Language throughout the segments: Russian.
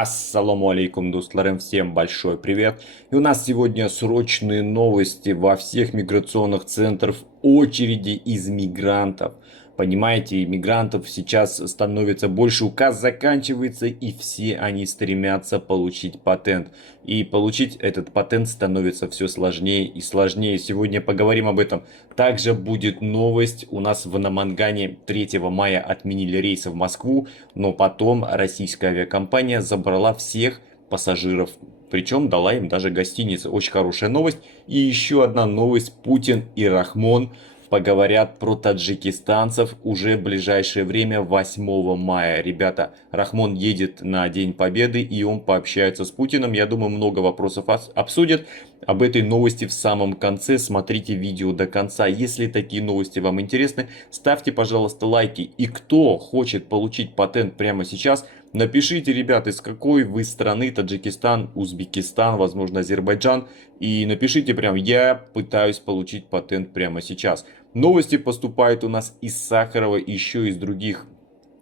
Ассаламу алейкум, дусларем, всем большой привет. И у нас сегодня срочные новости во всех миграционных центрах, очереди из мигрантов. Понимаете, мигрантов сейчас становится больше, указ заканчивается, и все они стремятся получить патент. И получить этот патент становится все сложнее и сложнее. Сегодня поговорим об этом. Также будет новость. У нас в Намангане 3 мая отменили рейсы в Москву, но потом российская авиакомпания забрала всех пассажиров. Причем дала им даже гостиницы. Очень хорошая новость. И еще одна новость. Путин и Рахмон поговорят про таджикистанцев уже в ближайшее время, 8 мая. Ребята, Рахмон едет на День Победы, и он пообщается с Путиным. Я думаю, много вопросов обсудят. Об этой новости в самом конце. Смотрите видео до конца. Если такие новости вам интересны, ставьте, пожалуйста, лайки. И кто хочет получить патент прямо сейчас, напишите, ребят, из какой вы страны: Таджикистан, Узбекистан, возможно, Азербайджан. И напишите прям: я пытаюсь получить патент прямо сейчас. Новости поступают у нас из Сахарова, еще из других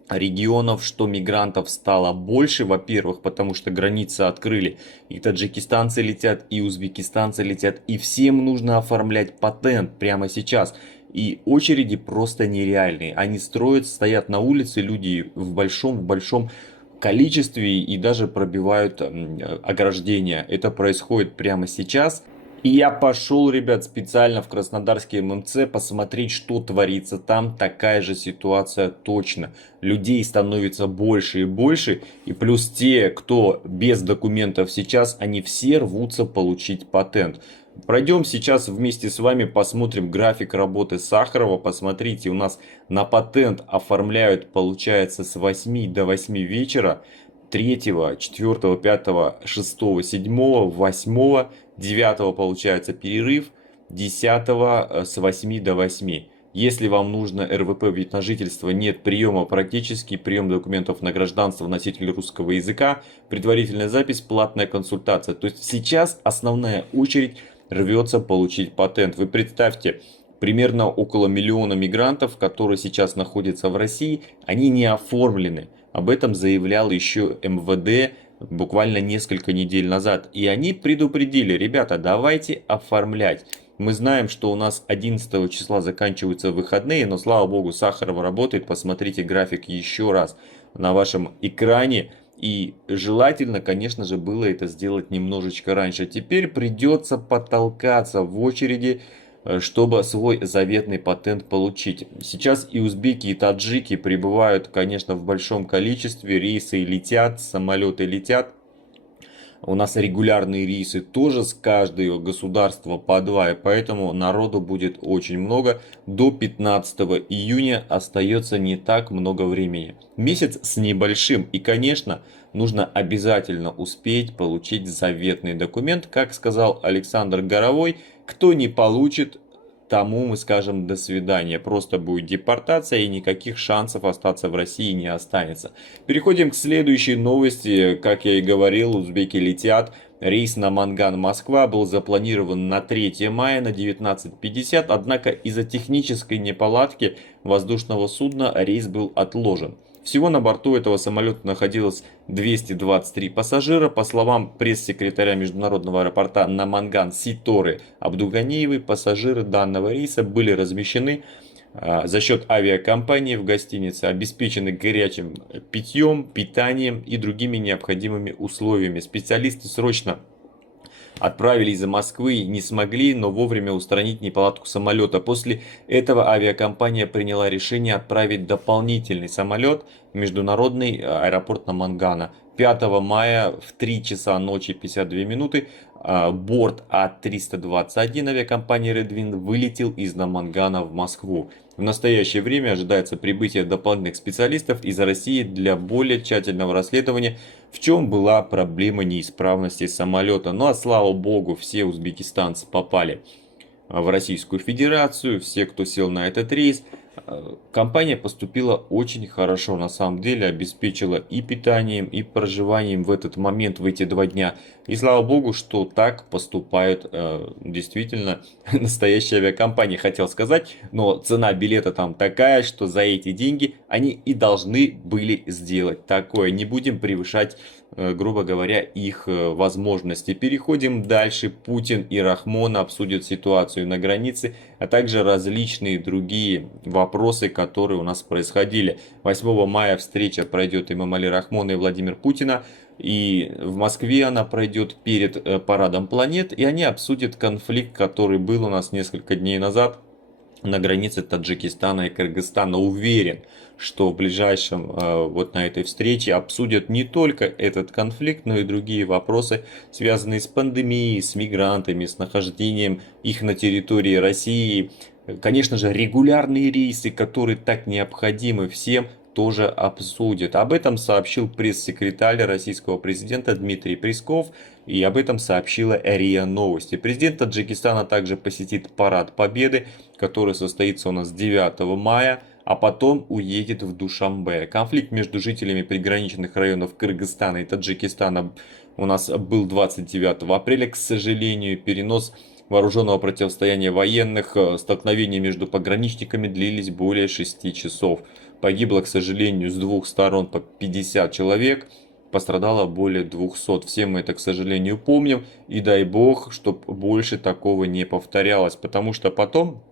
регионов, что мигрантов стало больше. Во-первых, потому что границы открыли, и таджикистанцы летят, и узбекистанцы летят, и всем нужно оформлять патент прямо сейчас. И очереди просто нереальные. Они строят, стоят на улице, люди в большом количестве и даже пробивают ограждения. Это происходит прямо сейчас. И я пошел, ребят, специально в Краснодарский ММЦ посмотреть, что творится там. Такая же ситуация точно. Людей становится больше и больше. И плюс те, кто без документов сейчас, они все рвутся получить патент. Пройдем сейчас вместе с вами, посмотрим график работы Сахарова. Посмотрите, у нас на патент оформляют, получается, с 8 до 8 вечера. 3, 4, 5, 6, 7, 8, 9 получается перерыв, 10 с 8 до 8. Если вам нужно РВП, вид на жительство, нет приема практически, прием документов на гражданство, носитель русского языка, предварительная запись, платная консультация. То есть сейчас основная очередь рвется получить патент. Вы представьте, примерно около миллиона мигрантов, которые сейчас находятся в России, они не оформлены. Об этом заявлял еще МВД буквально несколько недель назад. И они предупредили: ребята, давайте оформлять. Мы знаем, что у нас 11 числа заканчиваются выходные, но слава богу, Сахаров работает. Посмотрите график еще раз на вашем экране. И желательно, конечно же, было это сделать немножечко раньше. Теперь придется потолкаться в очереди, чтобы свой заветный патент получить. Сейчас и узбеки, и таджики прибывают, конечно, в большом количестве. Рейсы летят, самолеты летят. У нас регулярные рейсы тоже с каждого государства по 2, и поэтому народу будет очень много. До 15 июня остается не так много времени. Месяц с небольшим, и, конечно, нужно обязательно успеть получить заветный документ. Как сказал Александр Горовой, кто не получит, тому мы скажем до свидания. Просто будет депортация, и никаких шансов остаться в России не останется. Переходим к следующей новости. Как я и говорил, узбеки летят. Рейс на Манган-Москва был запланирован на 3 мая на 19:50, однако из-за технической неполадки воздушного судна рейс был отложен. Всего на борту этого самолета находилось 223 пассажира. По словам пресс-секретаря международного аэропорта Наманган Ситоры Абдуганиевой, пассажиры данного рейса были размещены за счет авиакомпании в гостинице, обеспечены горячим питьем, питанием и другими необходимыми условиями. Специалисты срочно отправились из Москвы, не смогли, но вовремя устранить неполадку самолета. После этого авиакомпания приняла решение отправить дополнительный самолет в международный аэропорт Намангана. 5 мая в 3 часа ночи 52 минуты борт А321 авиакомпании Red Wind вылетел из Намангана в Москву. В настоящее время ожидается прибытие дополнительных специалистов из России для более тщательного расследования, в чем была проблема неисправности самолета. Ну а слава богу, все узбекистанцы попали в Российскую Федерацию, все, кто сел на этот рейс. Компания поступила очень хорошо, на самом деле, обеспечила и питанием, и проживанием в этот момент, в эти 2 дня. И слава богу, что так поступают действительно настоящие авиакомпании, хотел сказать. Но цена билета там такая, что за эти деньги они и должны были сделать такое. Не будем превышать грубо говоря, их возможности. Переходим дальше. Путин и Рахмон обсудят ситуацию на границе, а также различные другие вопросы, которые у нас происходили. 8 мая встреча пройдет Эмомали Рахмона и Владимира Путина. И в Москве она пройдет перед парадом планет. И они обсудят конфликт, который был у нас несколько дней назад на границе Таджикистана и Кыргызстана. Уверен, что в ближайшем вот на этой встрече обсудят не только этот конфликт, но и другие вопросы, связанные с пандемией, с мигрантами, с нахождением их на территории России. Конечно же, регулярные рейсы, которые так необходимы всем, тоже обсудят. Об этом сообщил пресс-секретарь российского президента Дмитрий Песков. И об этом сообщила РИА Новости. Президент Таджикистана также посетит Парад Победы, который состоится у нас 9 мая, а потом уедет в Душанбе. Конфликт между жителями приграничных районов Кыргызстана и Таджикистана у нас был 29 апреля. К сожалению, перенос вооруженного противостояния военных, столкновения между пограничниками длились более 6 часов. Погибло, к сожалению, с двух сторон по 50 человек, пострадало более 200. Все мы это, к сожалению, помним. И дай бог, чтобы больше такого не повторялось. Потому что потом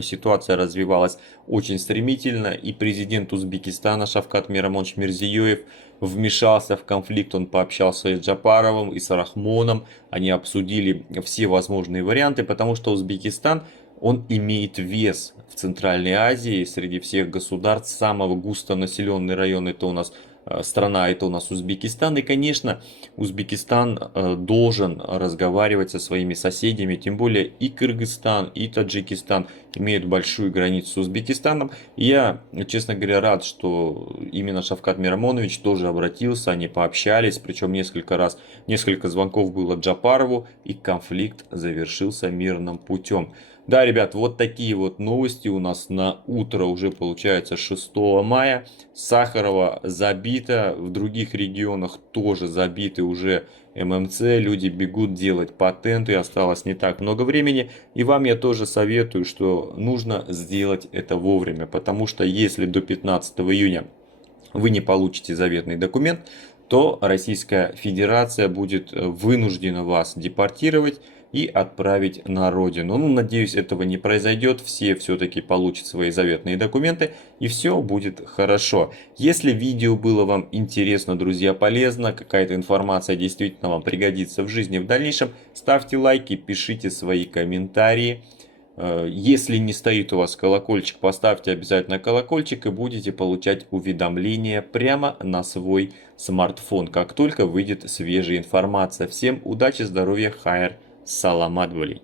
ситуация развивалась очень стремительно. И президент Узбекистана Шавкат Миромонович Мирзиёев вмешался в конфликт. Он пообщался и с Джапаровым, и с Рахмоном. Они обсудили все возможные варианты. Потому что Узбекистан... он имеет вес в Центральной Азии среди всех государств. Самого густонаселенный район это у нас страна, это у нас Узбекистан. И, конечно, Узбекистан должен разговаривать со своими соседями. Тем более и Кыргызстан, и Таджикистан имеют большую границу с Узбекистаном. Я, честно говоря, рад, что именно Шавкат Миромонович тоже обратился. Они пообщались, причем несколько раз, несколько звонков было Джапарову. И конфликт завершился мирным путем. Да, ребят, вот такие вот новости у нас на утро уже получается 6 мая. Сахарова забита, в других регионах тоже забиты уже ММЦ. Люди бегут делать патенты, осталось не так много времени. И вам я тоже советую, что нужно сделать это вовремя. Потому что если до 15 июня вы не получите заветный документ, то Российская Федерация будет вынуждена вас депортировать и отправить на родину. Ну, надеюсь, этого не произойдет. Все все-таки получат свои заветные документы и все будет хорошо. Если видео было вам интересно, друзья, полезно, какая-то информация действительно вам пригодится в жизни в дальнейшем, ставьте лайки, пишите свои комментарии. Если не стоит у вас колокольчик, поставьте обязательно колокольчик и будете получать уведомления прямо на свой смартфон, как только выйдет свежая информация. Всем удачи, здоровья, хайр, саламат булей.